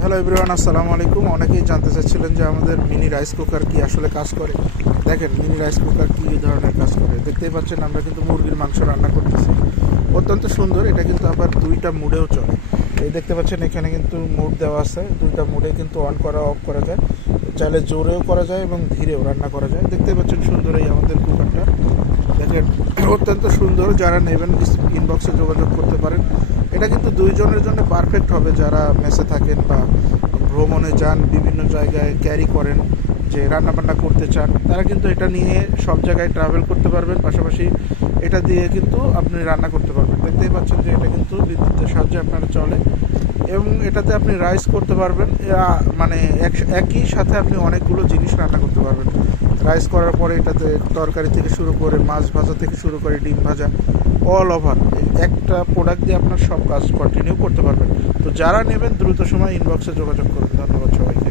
Hello everyone, আসসালামু আলাইকুম। অনেকেই জানতে চাচ্ছিলেন যে আমাদের মিনি রাইস কুকার কি আসলে কাজ করে। দেখেন, মিনি রাইস কুকার কী ধরনের কাজ করে দেখতেই পাচ্ছেন। আমরা কিন্তু মুরগির মাংস রান্না করতেছি, অত্যন্ত সুন্দর। এটা কিন্তু আবার দুইটা মুডেও চলে। এই দেখতে পাচ্ছেন এখানে কিন্তু মুড দেওয়া আছে, দুইটা মুডে কিন্তু অন করা অফ করা যায়। চাইলে জোরেও করা যায় এবং ধীরেও রান্না করা যায়। দেখতেই পাচ্ছেন সুন্দর এই আমাদের কুকারটা। দেখেন, অত্যন্ত সুন্দর। যারা নেবেন ইনবক্সে যোগাযোগ করতে পারেন। এটা কিন্তু দুইজনের জন্য পারফেক্ট হবে, যারা মেসে থাকেন বা ভ্রমণে যান, বিভিন্ন জায়গায় ক্যারি করেন, যে রান্নাবান্না করতে চান, তারা কিন্তু এটা নিয়ে সব জায়গায় ট্রাভেল করতে পারবেন। পাশাপাশি এটা দিয়ে কিন্তু আপনি রান্না করতে পারবেন। দেখতেই পাচ্ছেন যে এটা কিন্তু বিদ্যুতের সাহায্যে আপনারা চলে এবং এটাতে আপনি রাইস করতে পারবেন। মানে একই সাথে আপনি অনেকগুলো জিনিস রান্না করতে পারবেন। রাইস করার পরে এটাতে তরকারি থেকে শুরু করে মাছ ভাজা থেকে শুরু করে ডিম ভাজা, অল ওভার একটা প্রোডাক্ট দিয়ে আপনার সব কাজ কন্টিনিউ করতে পারবেন। তো যারা নেবেন দ্রুত সময় ইনবক্সে যোগাযোগ করুন। ধন্যবাদ সবাইকে।